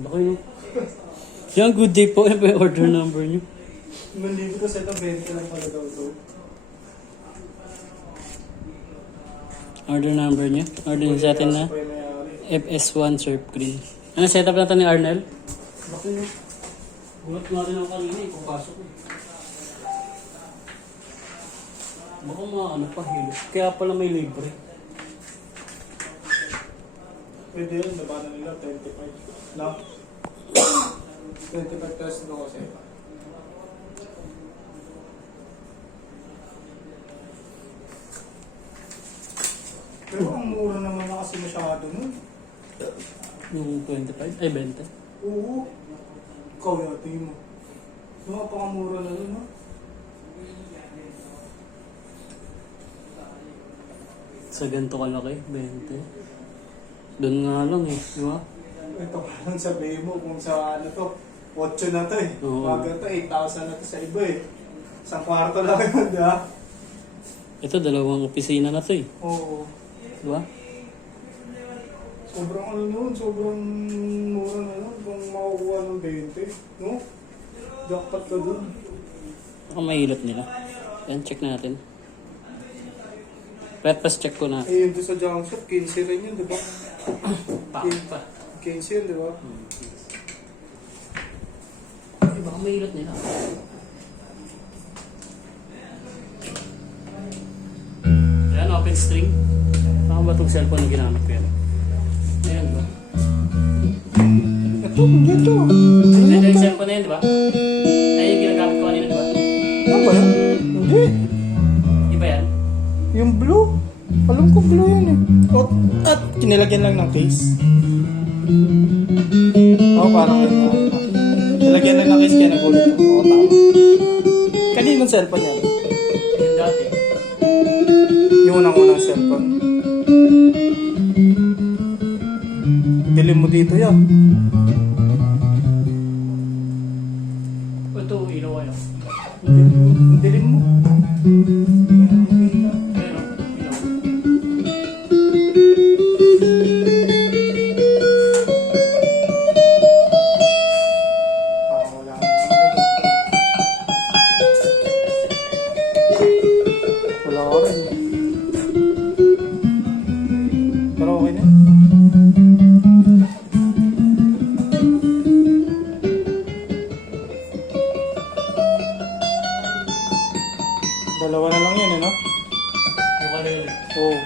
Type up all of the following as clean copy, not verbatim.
Laki no? Yan, good day po. Yan po yung order number nyo. 1,000 to set of 20 lang pala daw to. Order number nyo. Order nyo sa atin na FS1 Surf Green. Ano setup natin ni Arnel? Laki no? Bulat nga rin ako kanina eh. Pupasok eh. Baka mga ano pa, hilo. Kaya pala may libre. Pwede yun, labanan nila 25 lang. 25 pesos na kasi. Pero ang mura naman na kasi masyado nun. Yung 25? Ay, 20. Oo. Ikaw yati mo. Napakamura na nun, no? Sa ganito kalaki, 20. Doon nga lang eh, di ba? Ito pa lang sabihin mo kung sa ano to, 8 na to eh. Oo. Mga ganito, 8,000 na to sa iba eh. Isang kwarto lang yun, di ba? Ito, dalawang opisina na to eh. Oo. Di ba? Sobrang ano nun, sobrang mura na nun kung makukuha ng 20. No? Jackpot ka dun. Baka mahilot nila. Yan, check natin. Purpose check ko na. Eh, yun doon sa junk shop, 15 rin yun, di ba? Bakit pa? 15 yun, di ba? Eh, baka mahilot nila. Ayan, open string. Saan ba itong cellphone na ginamit ko yan? Ayan ba? Ito, ito. Ayan yung cellphone na yan, di ba? Ayan yung ginagamit ko kanina, di ba? Ano ba yan? Hindi. Iba yan? Yung blue? Alam ko blue yan eh. At kinilagyan lang ng case. Oo, parang yun na. Nilagyan lang ng case kaya nagulat ko. Oo, tama. Kaninong cellphone yan? Yung dati. Yung unang-unang cellphone. Dilim mo dito yan. Ito, ilaw kayo. Dilim mo. Ayan, ilaw. Wala. Wala ka rin. Pero okay na. Dalawa na lang yan, eh, no? Yung kanina. Oo.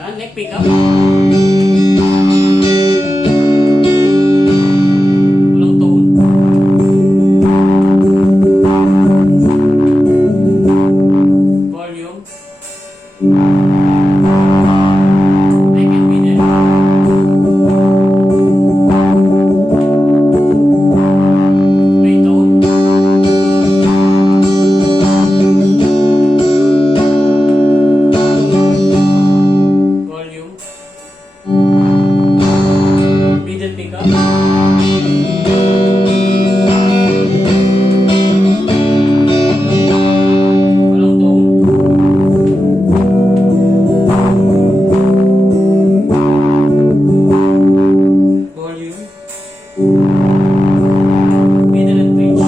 Yan, neck pick up. Walang tone. Volume. Neck and middle. May tone. Volume. Middle pickup. Walang tone. Volume. Middle and bridge.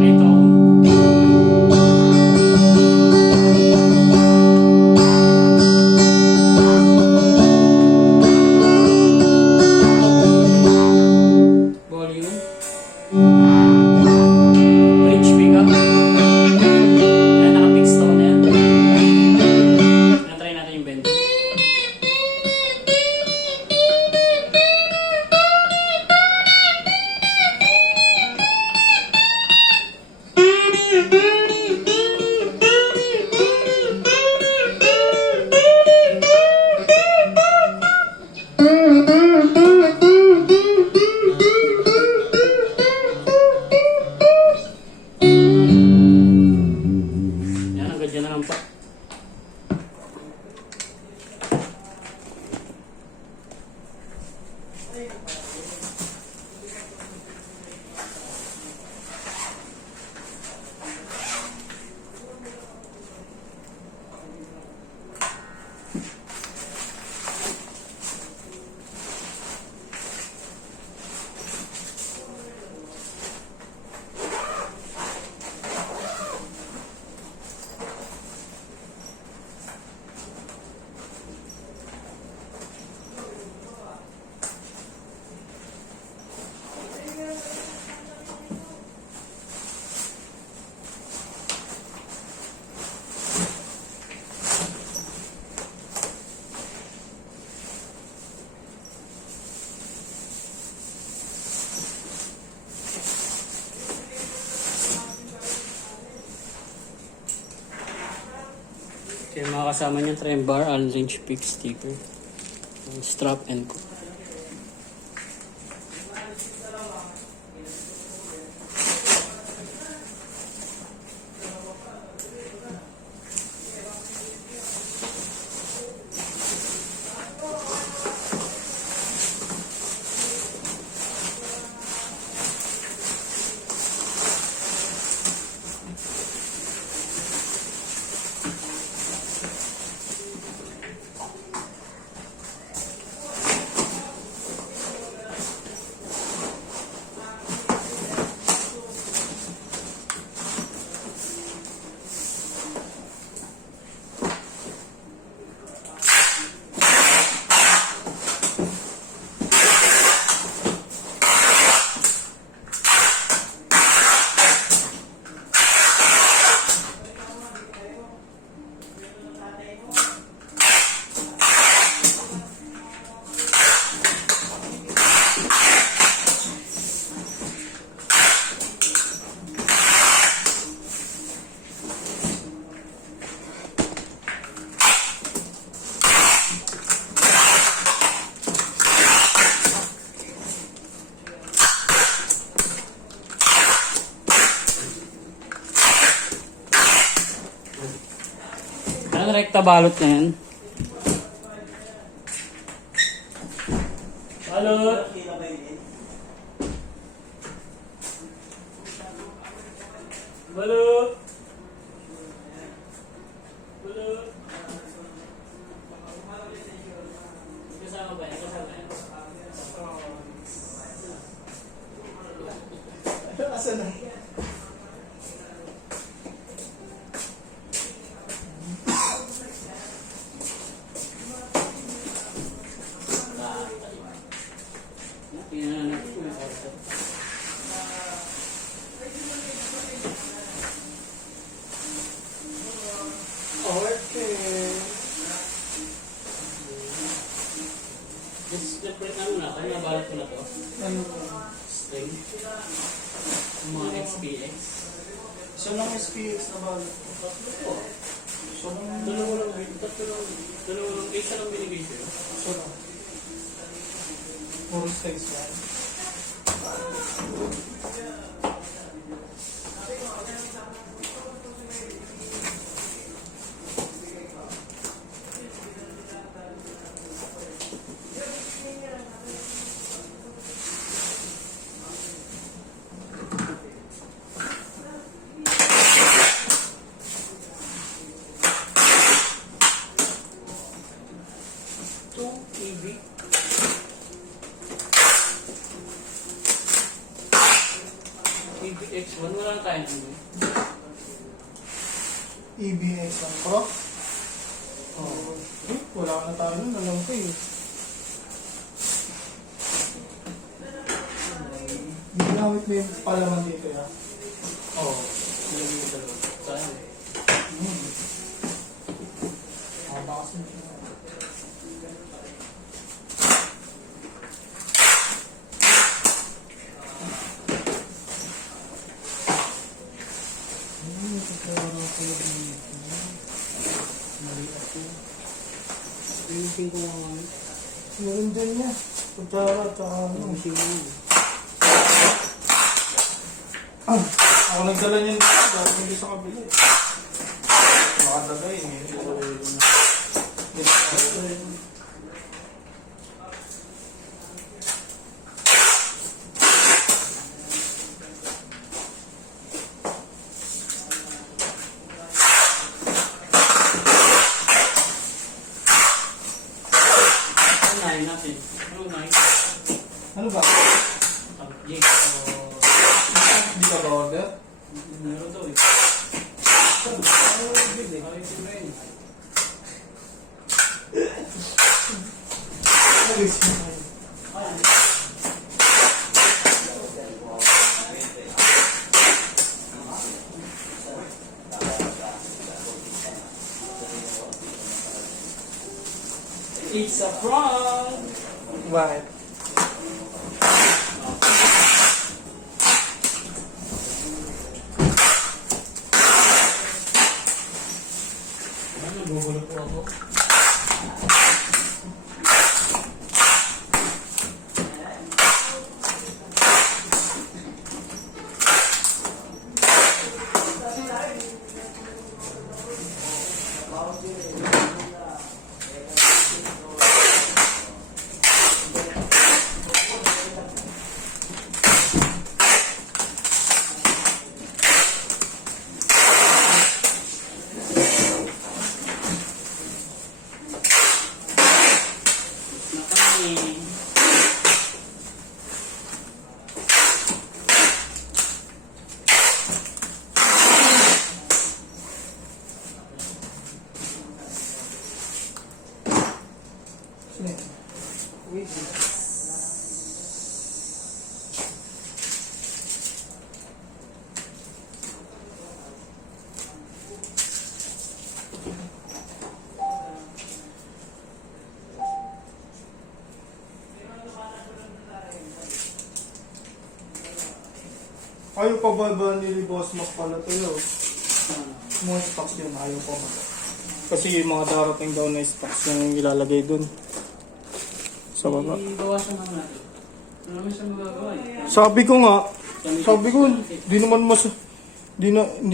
May tone. Volume. Bridge pickup. Yan, naka-fix tone na yan. Try natin yung bend. Yan, ang ganyan na lang pa. Ito yung mga kasama niya, trim bar, Allen Peak sticker. Strap and co. Ano rekta balot na yan? Balot! Balot! Balot! Kasama ba yan? Kasama yan? Asan na? Okay. Just separate na muna. Kaya nabalot ko na to. Ano? String. Yung mga XPX. Isa lang SPX na ba? Tatlo po. Isa lang. Dalawa lang, isa lang binigay sa'yo. Isa lang. Puro steaks lang. EBX1, wala na tayo nandun. EBX ang Pro? Oh. Wala na tayo nun. Alam ko eh. Ginamit mo yung palaman dito ya? Oo. Nilagay ko sa loob. Saan? Baka kasi Pinipin ko lang namin. meron dyan niya. Kutsara at saka ano. Ako nagdala niyan dahil hindi sa kabila eh. Makadagay eh. Unahin natin. Unahin. Ano ba? Yes. Hindi ka ba order? Meron daw eh. Ay, siyempre. Alis mo. It's a prank! Bakit? Nagugulo po ako. Ayaw pa ba ni Boss Mac pala to yun? Mga stocks yun, ayaw pa ba? Kasi yung mga darating daw na stocks yung ilalagay dun. Sa baba. Ibawasan naman natin. Ano naman siya magagawa eh. Sabi ko nga, di naman mas, di na, hindi